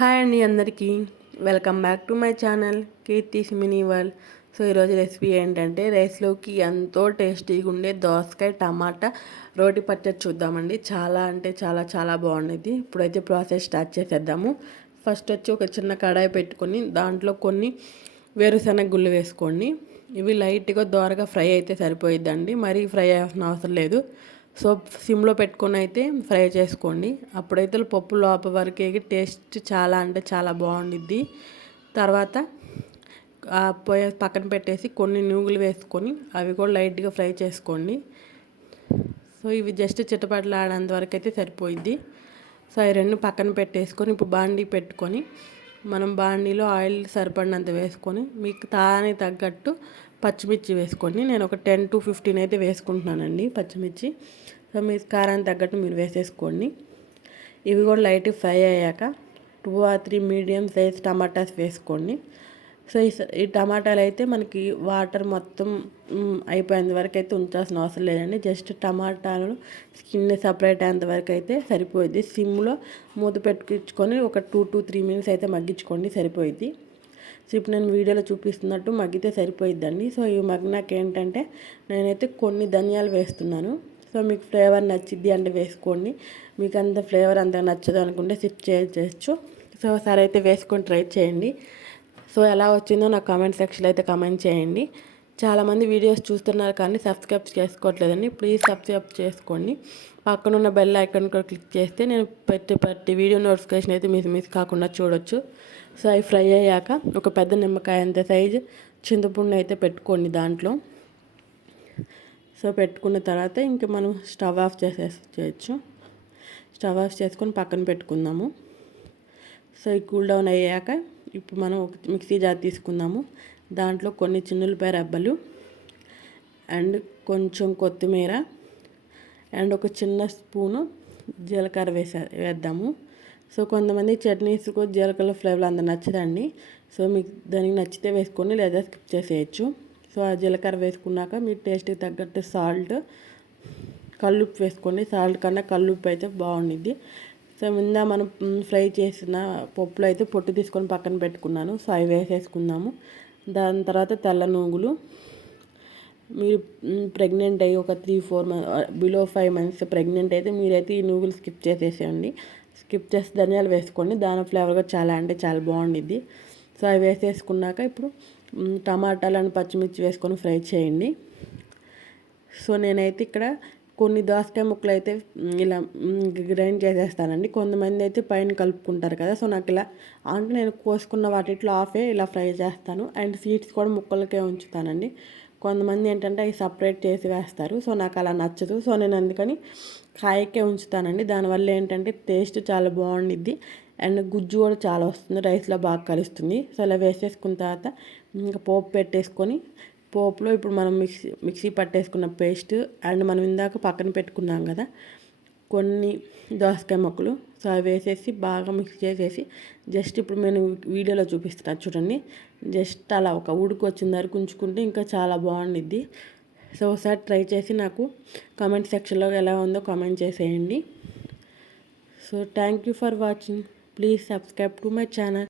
Hi అండి అందరికీ. Welcome back to my channel Keerthi mini world so ఈరోజు recipe ఏంటంటే రైస్లోకి ఎంతో టేస్టీగా ఉండే దోసకాయ టమాటా రోటి పచ్చడి చూద్దామండి. చాలా అంటే చాలా చాలా బాగుండేది. ఇప్పుడైతే ప్రాసెస్ స్టార్ట్ చేసేద్దాము. ఫస్ట్ వచ్చి ఒక చిన్న కడాయి పెట్టుకొని దాంట్లో కొన్ని వేరుశనగ గుళ్ళు వేసుకోండి. ఇవి లైట్గా దోరగా ఫ్రై అయితే సరిపోయిద్దండి. మరీ ఫ్రై అవ్వాల్సిన అవసరం లేదు. సో సిమ్లో పెట్టుకొని అయితే ఫ్రై చేసుకోండి. అప్పుడైతే పప్పు లోపల వరకు టేస్ట్ చాలా అంటే చాలా బాగుండిద్ది. తర్వాత పొయ్యి పక్కన పెట్టేసి కొన్ని నూగులు వేసుకొని అవి కూడా లైట్గా ఫ్రై చేసుకోండి. సో ఇవి జస్ట్ చిట్టపట్లు ఆడేంత వరకు అయితే సరిపోయిద్ది. సో అవి రెండు పక్కన పెట్టేసుకొని ఇప్పుడు బాండీ పెట్టుకొని మనం బాండీలో ఆయిల్ సరిపడినంత వేసుకొని మీకు తానే తగ్గట్టు పచ్చిమిర్చి వేసుకోండి నేను ఒక టెన్ టు ఫిఫ్టీన్ అయితే వేసుకుంటున్నానండి పచ్చిమిర్చి. సో మీ కారానికి తగ్గట్టు మీరు వేసేసుకోండి. ఇవి కూడా లైట్ ఫ్రై అయ్యాక two or three medium size tomatoes వేసుకోండి. సో ఈ టమాటాలు అయితే మనకి వాటర్ మొత్తం అయిపోయేంత వరకు అయితే ఉంచాల్సిన అవసరం లేదండి. జస్ట్ టమాటాలు స్కిన్ సపరేట్ అయ్యేంత వరకు అయితే సరిపోయింది సిమ్లో మూత పెట్టుకొని ఒక టూ టు త్రీ మినిట్స్ అయితే మగ్గించుకోండి సరిపోయింది సో ఇప్పుడు నేను వీడియోలో చూపిస్తున్నట్టు మగ్గితే సరిపోయిద్దండి. సో ఈ మగ్గినాక ఏంటంటే నేనైతే కొన్ని ధనియాలు వేస్తున్నాను. సో మీకు ఫ్లేవర్ నచ్చిద్ది అంటే వేసుకోండి. మీకు అంత ఫ్లేవర్ అంత నచ్చదు అనుకుంటే సిప్ చేయొచ్చు సో సరే అయితే వేసుకొని ట్రై చేయండి. సో ఎలా వచ్చిందో నాకు కామెంట్ సెక్షన్లో అయితే కామెంట్ చేయండి. చాలామంది వీడియోస్ చూస్తున్నారు కానీ సబ్స్క్రైబ్ చేసుకోవట్లేదండి. ప్లీజ్ సబ్స్క్రైబ్ చేసుకోండి. పక్కన ఉన్న బెల్ ఐకాన్ కూడా క్లిక్ చేస్తే నేను పెట్టి ప్రతి వీడియో నోటిఫికేషన్ అయితే మిస్ మిస్ కాకుండా చూడొచ్చు. సో అవి ఫ్రై అయ్యాక ఒక పెద్ద నిమ్మకాయ అంత సైజు చింతపండు అయితే పెట్టుకోండి దాంట్లో. సో పెట్టుకున్న తర్వాత ఇంక మనం స్టవ్ ఆఫ్ చేసే చేయొచ్చు స్టవ్ ఆఫ్ చేసుకొని పక్కన పెట్టుకుందాము. సో ఈ కూల్ డౌన్ అయ్యాక ఇప్పుడు మనం ఒక మిక్సీ జార్ తీసుకుందాము. దాంట్లో కొన్ని చిన్నులపాయ రబ్బలు అండ్ కొంచెం కొత్తిమీర అండ్ ఒక చిన్న స్పూను జీలకర్ర వేసే వేద్దాము. సో కొంతమంది చట్నీస్ జీలకర్ర ఫ్లేవర్ అంత నచ్చదండి. సో మీకు దానికి నచ్చితే వేసుకొని లేదా స్కిప్ చేసేయచ్చు. సో ఆ జీలకర్ర వేసుకున్నాక మీ టేస్ట్కి తగ్గట్టు సాల్ట్ కల్లుప్పు వేసుకోండి. సాల్ట్ కన్నా కల్లుప్పు అయితే బాగుండిద్ది. సో ముందా మనం ఫ్రై చేసిన పప్పులో అయితే పొట్టు తీసుకొని పక్కన పెట్టుకున్నాను. సో అవి వేసేసుకుందాము. దాని తర్వాత తెల్ల నూగులు. మీరు ప్రెగ్నెంట్ అయ్యి ఒక three four month below five months pregnant అయితే మీరైతే ఈ నూగులు స్కిప్ చేసేసేయండి. స్కిప్ చేసి ధనియాలు వేసుకోండి. దాని ఫ్లేవర్ కూడా చాలా అంటే చాలా బాగుండిద్ది. సో అవి వేసేసుకున్నాక ఇప్పుడు టమాటాలను పచ్చిమిర్చి వేసుకొని ఫ్రై చేయండి. సో నేనైతే ఇక్కడ కొన్ని దోసకాయ ముక్కలు అయితే ఇలా గ్రైండ్ చేసేస్తానండి. కొంతమంది అయితే పైన కలుపుకుంటారు కదా సో నాకు ఇలా అంటే నేను కోసుకున్న వాటిలో ఆఫే ఇలా ఫ్రై చేస్తాను. అండ్ సీడ్స్ కూడా ముక్కలకే ఉంచుతానండి. కొంతమంది ఏంటంటే అవి సపరేట్ చేసి వేస్తారు సో నాకు అలా నచ్చదు. సో నేను అందుకని కాయకే ఉంచుతానండి. దానివల్ల ఏంటంటే టేస్ట్ చాలా బాగుండిద్ది. అండ్ గుజ్జు కూడా చాలా వస్తుంది రైస్లో బాగా కలుస్తుంది. సో అలా వేసేసుకున్న తర్వాత ఇంకా పోపు పెట్టేసుకొని పోపులో ఇప్పుడు మనం మిక్సీ మిక్సీ పట్టేసుకున్న పేస్ట్ అండ్ మనం ఇందాక పక్కన పెట్టుకున్నాం కదా కొన్ని దోసకాయ మొక్కలు. సో అవి వేసేసి బాగా మిక్స్ చేసేసి జస్ట్ ఇప్పుడు నేను వీడియోలో చూపిస్తున్నాను చూడండి. జస్ట్ అలా ఒక ఉడుకు వచ్చిన వరకు ఉంచుకుంటే ఇంకా చాలా బాగుండిద్ది. సో ఒకసారి ట్రై చేసి నాకు కామెంట్ సెక్షన్లో ఎలా ఉందో కామెంట్ చేసేయండి. So thank you for watching please subscribe to my channel